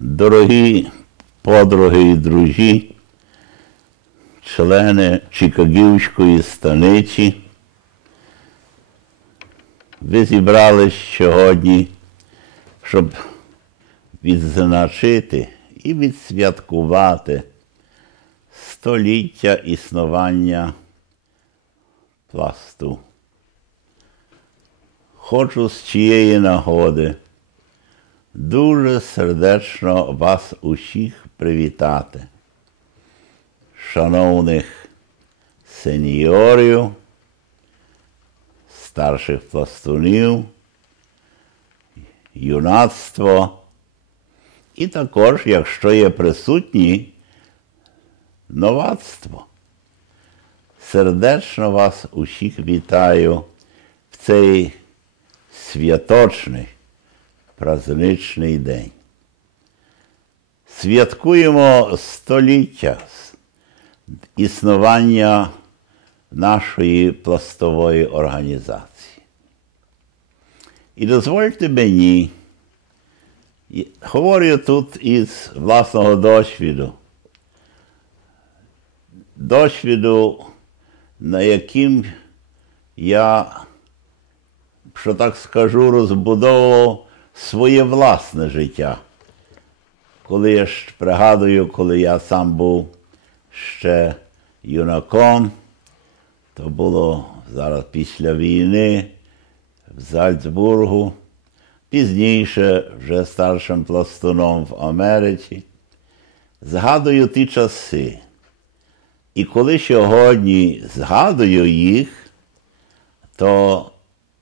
Дорогі подруги і друзі, члени Чикагівської станиці, ви зібрались сьогодні, щоб відзначити і відсвяткувати століття існування пласту. Хочу з цієї нагоди дуже сердечно вас усіх привітати, шановних сеньорів, старших пластунів, юнацтво і також, якщо є присутні, новацтво. Сердечно вас усіх вітаю в цей святочний праздничний день. Святкуємо століття існування нашої пластової організації. І дозвольте мені, говорю тут із власного досвіду, досвіду, на яким я, що так скажу, розбудовував своє власне життя. Коли я ж пригадую, коли я сам був ще юнаком, то було зараз після війни в Зальцбургу, пізніше вже старшим пластуном в Америці. Згадую ті часи. І коли сьогодні згадую їх, то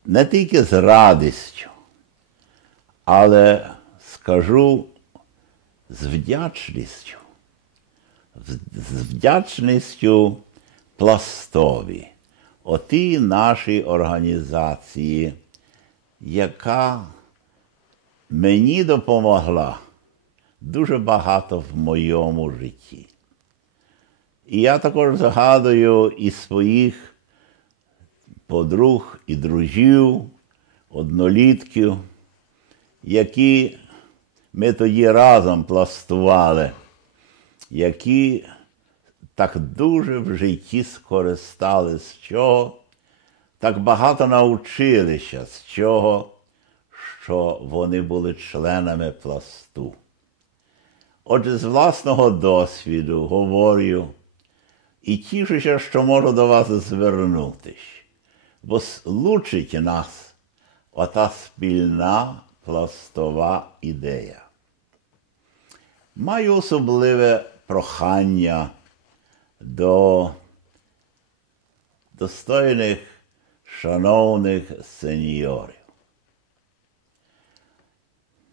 не тільки з радістю, але скажу з вдячністю, з вдячністю пластові, отій нашій організації, яка мені допомогла дуже багато в моєму житті. І я також згадую і своїх подруг і друзів, однолітків, які ми тоді разом пластували, які так дуже в житті скористали, з чого так багато навчилися, з чого, що вони були членами пласту. Отже, з власного досвіду говорю і тішуся, що можу до вас звернутися, бо лучить нас ота спільна пластова ідея. Маю особливе прохання до достойних, шановних сеньорів.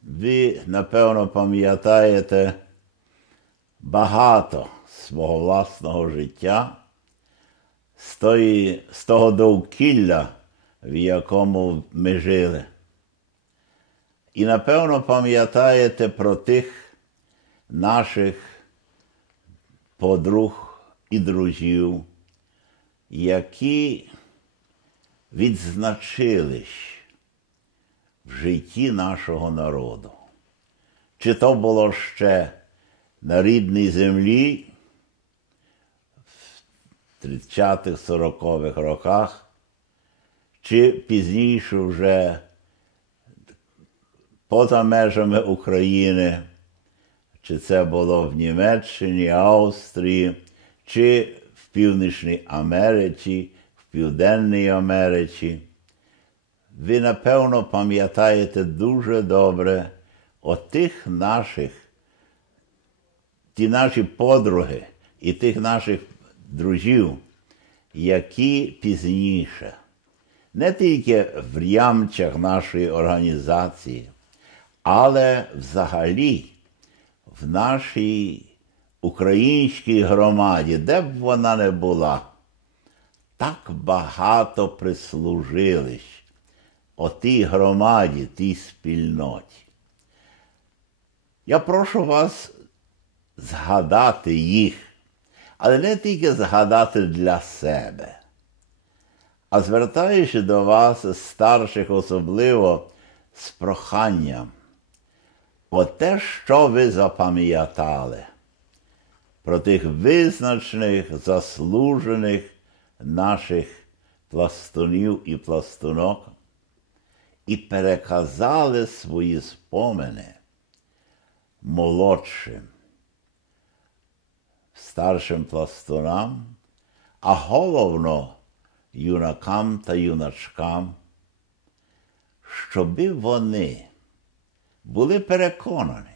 Ви, напевно, пам'ятаєте багато свого власного життя з, того довкілля, в якому ми жили. І, напевно, пам'ятаєте про тих наших подруг і друзів, які відзначились в житті нашого народу. Чи то було ще на рідній землі в 30-х, 40-х роках, чи пізніше вже поза межами України, чи це було в Німеччині, Австрії, чи в Північній Америці, в Південній Америці. Ви, напевно, пам'ятаєте дуже добре отих наших, ті наші подруги і тих наших друзів, які пізніше, не тільки в ямчах нашої організації, але взагалі в нашій українській громаді, де б вона не була, так багато прислужились отій громаді, тій спільноті. Я прошу вас згадати їх, але не тільки згадати для себе, а звертаючи до вас, старших особливо, з проханням Оте, що ви запам'ятали. Про тих визначених, заслужених наших пластунів і пластунок, і переказали свої спомини молодшим, старшим пластунам, а головно юнакам та юначкам, щоби вони були переконані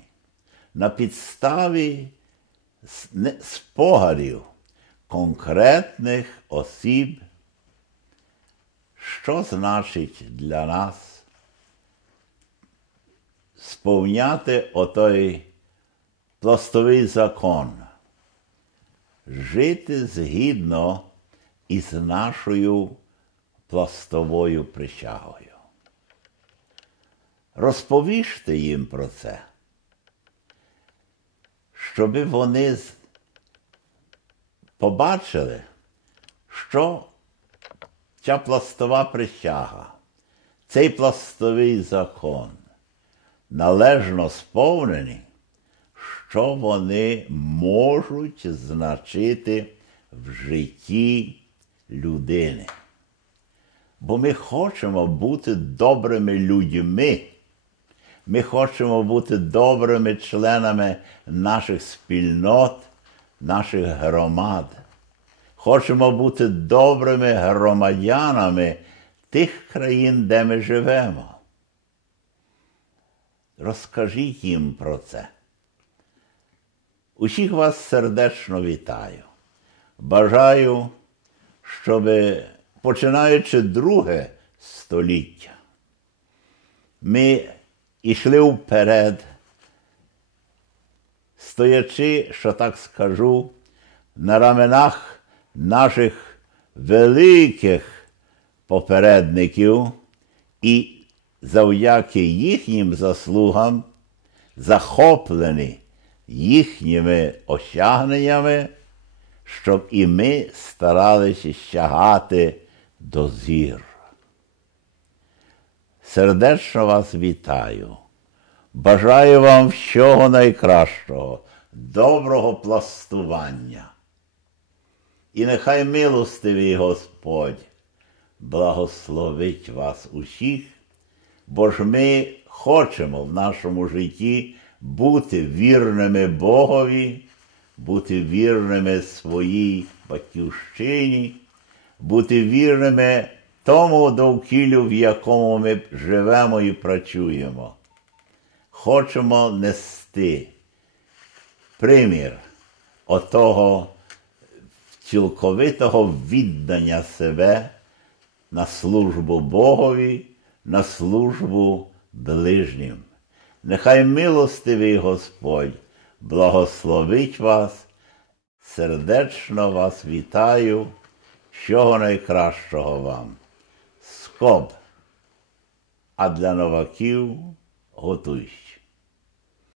на підставі спогадів конкретних осіб, що значить для нас сповняти отой пластовий закон, жити згідно із нашою пластовою присягою. Розповіжте їм про це, щоби вони побачили, що ця пластова присяга, цей пластовий закон належно сповнені, що вони можуть значити в житті людини. Бо ми хочемо бути добрими людьми. Ми хочемо бути добрими членами наших спільнот, наших громад. Хочемо бути добрими громадянами тих країн, де ми живемо. Розкажіть їм про це. Усіх вас сердечно вітаю. Бажаю, щоб, починаючи друге століття, ми йшли вперед, стоячи, що так скажу, на раменах наших великих попередників і завдяки їхнім заслугам захоплені їхніми осягненнями, щоб і ми старалися щагати до зір. Сердечно вас вітаю. Бажаю вам всього найкращого, доброго пластування. І нехай милостивий Господь благословить вас усіх, бо ж ми хочемо в нашому житті бути вірними Богові, бути вірними своїй батьківщині, бути вірними тому довкіллю, в якому ми живемо і працюємо. Хочемо нести примір отого цілковитого віддання себе на службу Богові, на службу ближнім. Нехай милостивий Господь благословить вас, сердечно вас вітаю, всього найкращого вам. Скоб, а для новаків готуйся.